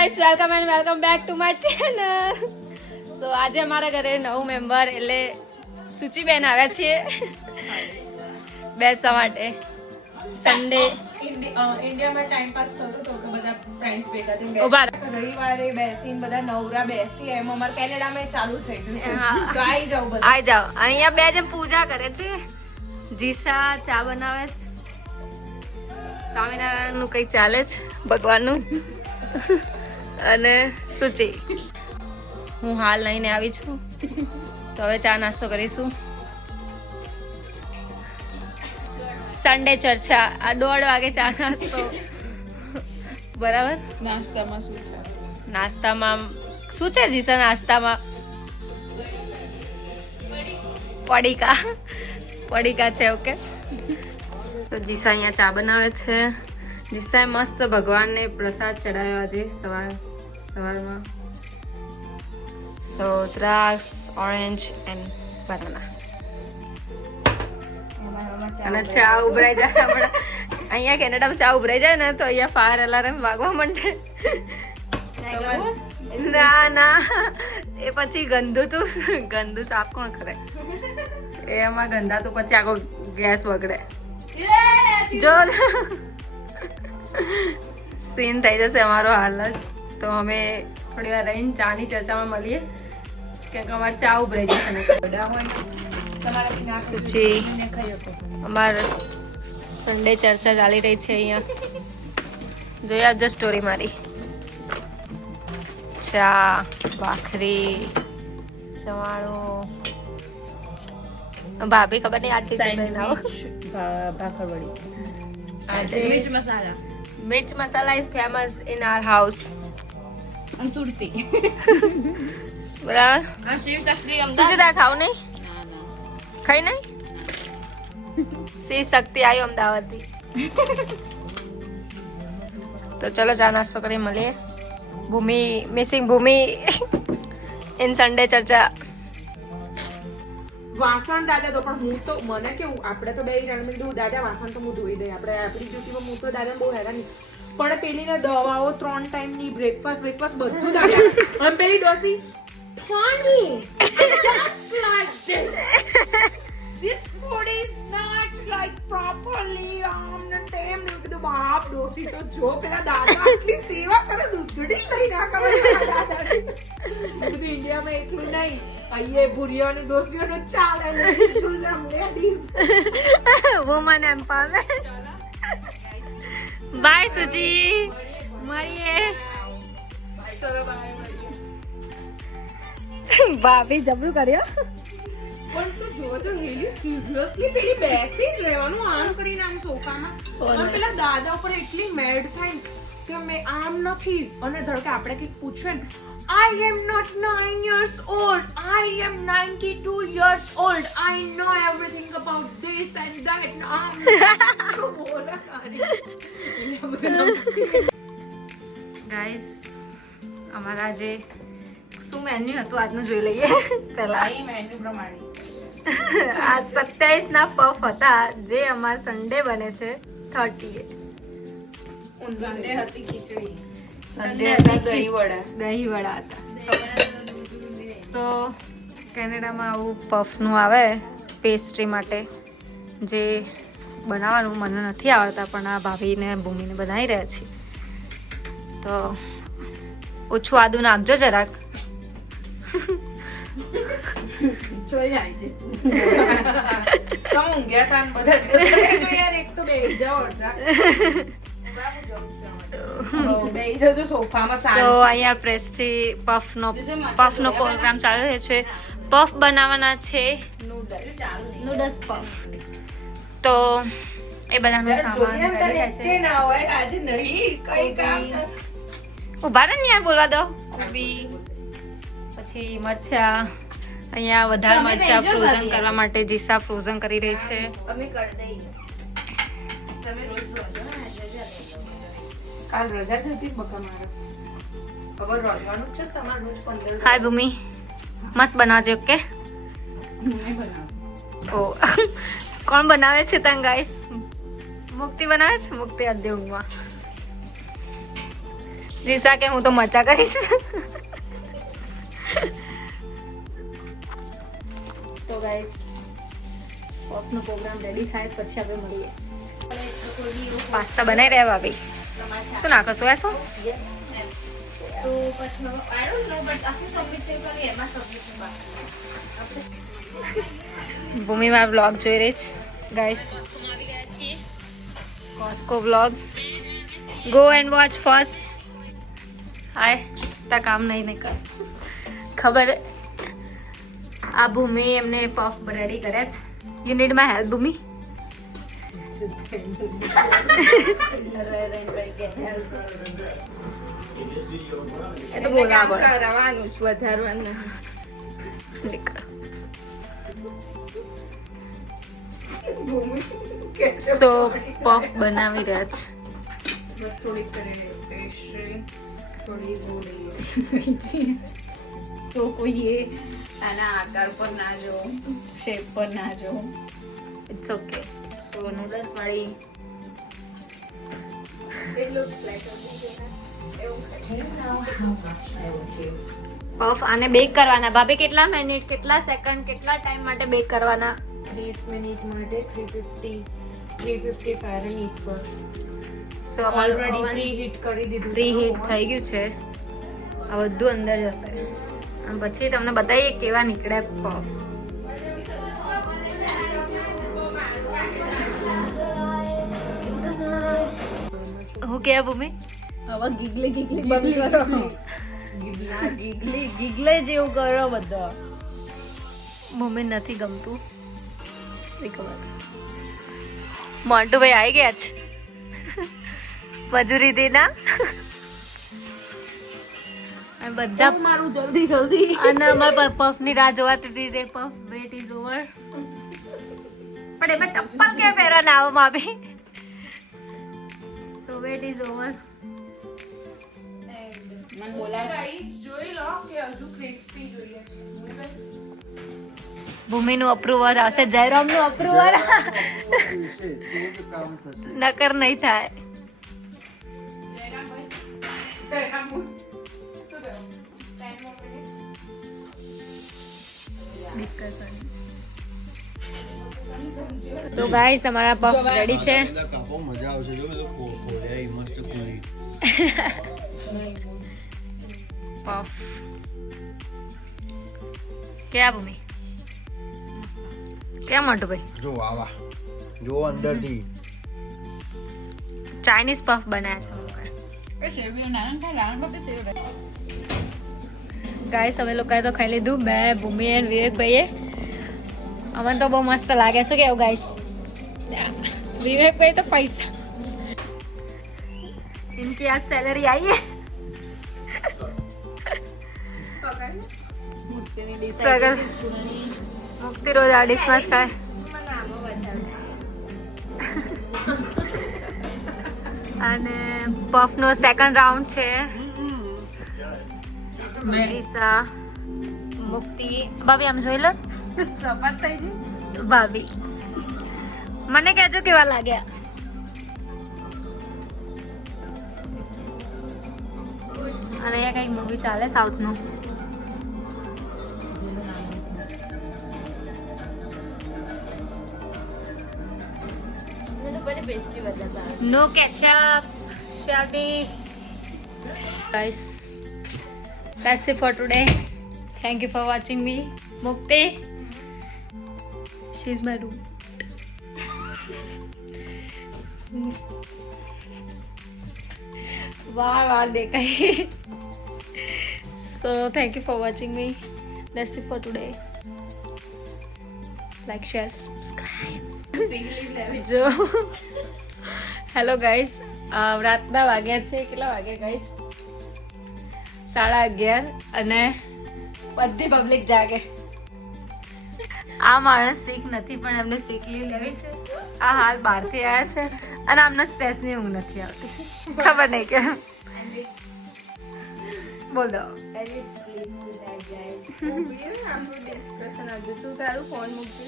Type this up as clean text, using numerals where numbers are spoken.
Guys, welcome and welcome back to my channel. So આજે અમારા ઘરે નવું મેમ્બર એટલે સુચીબેન આવ્યા છીએ બેસવા માટે. સન્ડે ઇન્ડિયામાં ટાઈમ પાસ થતો હતો કે બધા ફ્રેન્ડ્સ ભેગા થઈને ઉભા રહો. રવિવારે બેસીને બધા નવરા બેસી એમ અમારે કેનેડામાં ચાલુ થઈ ગયું હા. તો આવી જાવ બધા આવી જાઓ. અહીંયા બે જે પૂજા કરે છે, જીસા ચા બનાવે છે, સ્વામિનારાયણનું કંઈક ચાલે છે ભગવાનનું, અને સુચિ. હું હાલ લઈને આવી છું, તો હવે ચા નાસ્તો કરીશું. સન્ડે ચર્ચા, આ 1:30 વાગે ચા નાસ્તો. બરાબર. નાસ્તામાં શું છે નાસ્તામાં શું છે જીસા? નાસ્તામાં પડીકા છે. ઓકે, તો જીસા અહીંયા ચા બનાવે છે. જીસાએ મસ્ત ભગવાનને પ્રસાદ ચડાવ્યો આજે સવારમાં. સો દ્રાક્ષ, ઓરેન્જ એન્ડ બનાના. અને ચા ઉભરાઈ જાય હમણાં. અહીંયા કેનેડામાં ચા ઉભરાઈ જાય ને તો અહીંયા ફાયર અલાર્મ વાગવા માંડે. ના એ પછી ગંદુ સાફ કોણ કરે? એમાં ગંદા તો પછી આખો ગેસ બગડે. જો સીન થઈ જશે અમારો હાલ જ. તો અમે થોડી વાર રહીને ચાની ચર્ચામાં મળીએ, કેમ કે અમારે ચા ઉભરાઈ જશે ને. સુચિ, અમાર સન્ડે ચર્ચા ચાલી રહી છે અહીંયા. જોઈ આપજો સ્ટોરી મારી. ચા, ભાખરી, ચવાણું. ભાભી ખબર નહીં આટલી બનાવો. Mirch masala mirch masala is famous in our house. સુરતી બરાબર. સુચિતા ખાવ નહીં? ખાઈ નહીં? સી શક્તિ આવી અમદાવાદથી. તો ચલો ચા નાસ્તો કરી મળીએ. મિસિંગ ભૂમિ ઇન સન્ડે ચર્ચા. વાસણ દાદા તો પણ હું તો મને કેવું આપણે તો બે જણ દાદા વાસણ તો હું ધોઈ દઈ. આપણે આપણી ડ્યુટીમાં હું તો દાદા બહુ હેરાન પણ પેલીને દવાઓ 3 ટાઈમની બ્રેકફાસ્ટ બધું દાદા. અને પેલી ડોસી honey this food is not like properly તેમ કીધું બાપ ડોસી તો જો પેલા દાદા આટલી સેવા કરે દૂધડી લઈ ના કરે દાદા. બધું ઇન્ડિયામાં એટલું નહીં, અહીંયા ભૂરીઓની ડોસીઓને ચાલે લેડીઝ વુમન એમ્પાવરમેન્ટ. બાય સુચિ, મળીએ. ચલો બાય. ભાભી જબરું કર્યો. પણ તું જો તો હેલી સિરિયસલી પેલી બેસી જ રહેવાનું આમ કરીને આમ સોફામાં. અને પેલા દાદા ઉપર એટલી મેડ થાય કે મેં આમ નથી. અને ધડકે આપણે કંઈક પૂછે ને, I am not 9 years old. I am 92 years old. I know everything about this and that. Guys, અમારા આજે શું મેન્યુ હતું આજનું જોઈ લઈએ પહેલા. મેન્યુ પ્રમાણે આજ 27 ના પફ હતા, જે અમાર સન્ડે બને છે 30. સન્ડે હતી ખીચડી, સન્ડે દહીં વડા હતા. સો કેનેડામાં આવું પફનું આવે પેસ્ટ્રી માટે, જે બનાવવાનું મને નથી આવડતા, પણ આ ભાભીને ભૂમિને બનાવી રહ્યા છે. તો ઓછું આદુ નાખજો જરાક. જોઈ આવી છે તમે ઊંઘ્યા તા ને બધા જો યાર એક તો બેહી જાઓ અડધા બેહી જાજો સોફામાં. સો અહીંયા પેસ્ટ્રી પફનો પ્રોગ્રામ ચાલુ રહ્યો છે. પફ બનાવવાના છે, નૂડલ્સ પફ. તો એ બધાનો સામાન ના હોય આજે નહીં કઈ કામ ઉભા રહે ને યાર, બોલવા દો. કોબી, પછી મરચા. અહીંયા વધારે મરચા ફ્રોઝન કરવા માટે જીસા ફ્રોઝન કરી રહી છે. અમે કરી દઈએ. તમે રોજ કાલ રજા થતી બકા મારા ખબર રોજવાનું છે તમારે રોજ 15. હાય ભૂમિ, મસ્ત બનાવજો. ઓકે, ઓ કોણ બનાવે છે તને ગાઈસ? મુક્તિ બનાવે છે. મુક્તિ અધ્ય ઊંઘમાં. દિશા કે હું તો મજા કરીશ. તો ગાઈસ પફનો પ્રોગ્રામ રેડી થાય પછી આપણે મળીએ. પાસ્તા બનાવી રહ્યા ભાભી. શું નાખો સોયા સોસ? તો પછી આઈ ડોન્ટ નો બટ આખી સબમિટ થઈ કરી એમાં સબમિટ બાકી. ભૂમિમાં વ્લોગ જોઈ રહી છે guys. Costco vlog go and watch first. હાય તા કામ નહીં કર ખબર. આ ભૂમિ એમને પફ રેડી કર્યા છે. યુ નીડ માય હેલ્પ ભૂમિ? એ તો બોલવા પડે. કરવાનું જ વધારવાનું સો પફ બનાવી રહ્યા છે. થોડીક કરી પેસ્ટ્રી થોડી બોડી સો કોઈએ આના આકાર પર ના જો શેપ પર ના જો. It's okay. સો નૂડલ્સ વાળી પફ આને બેક કરવાના. ભાભી કેટલા મિનિટ, કેટલા સેકન્ડ, કેટલા ટાઈમ માટે બેક કરવાના? 30 મિનિટ માટે 350 ફેરનહીટ પર. સો ઓલરેડી પ્રીહીટ કરી દીધું. પ્રીહીટ થઈ ગયું છે. આ બધું અંદર જશે અને પછી તમને બતાવીએ કેવા નીકળે પફ. હું કે ભૂમિ હવે ગીગલે બંધ કરો. ગીગલે જેવું કરો બધો. મમ્મી નથી ગમતું. મોન્ટુભાઈ આવી ગયા છે મજૂરી દેના. અને બધા મારું જલ્દી અને અમારા પફ ની રાહ જોવાતી હતી. તે પફ વેટ ઇઝ ઓવર. પણ એમાં ચપ્પલ કે પહેરા ના આવો માભી. સો વેટ ઇઝ ઓવર. મને બોલાવ જોઈ લો કે હજુ ક્રિસ્પી જોઈએ. ભૂમિનું અપ્રુવલ આવશે. જયરામનું અપ્રુવલ નકર નહીં થાય. તો ગાઈસ અમારા પફ રેડી છે. મજા આવશે જો મસ્ત કુલી પફ ક્યાં ભૂમિ ક્યાં મોટું ભાઈ? જો આવા જો અંદરથી ચાઇનીઝ પફ બનાવ્યા છે. ગાઈસ અમે લોકોએ તો ખાઈ લીધું. મેં ભૂમિ અને વિવેકભાઈએ. અમને તો બહુ મસ્ત લાગે. શું કેવું ગાઈસ? વિવેકભાઈ તો પૈસા इनकी आज सैलरी आई है. સ્ટ્રગલ મુક્તિ રોજ આ ડિશમાં ખાય. અને પફનો સેકન્ડ રાઉન્ડ છે. દિશા મુક્તિ ભાભી આમ જોઈ લો. ભાભી મને કહેજો કેવા લાગ્યા. અને અહીંયા કંઈક મૂવી ચાલે સાઉથનું. No ketchup, Shelby. Guys, that's it for today. Thank you for watching me. Mukti, she's my room. वाह देखा ही. So thank you for watching me. That's it for today. Like, share, subscribe. જો hello guys, રાતના વાગ્યા છે. કેટલા વાગ્યા guys? 11:30. અને બધી પબ્લિક જાગે. આ માણસ શીખ નથી પણ એમને શીખ લેવી છે. આ હાલ બહારથી આવ્યા છે અને આમને સ્ટ્રેસની ઊંઘ નથી આવતી. ખબર નહીં કેમ. બોલો ડિસ્કશન હજુ તું તારું ફોન મૂકજો.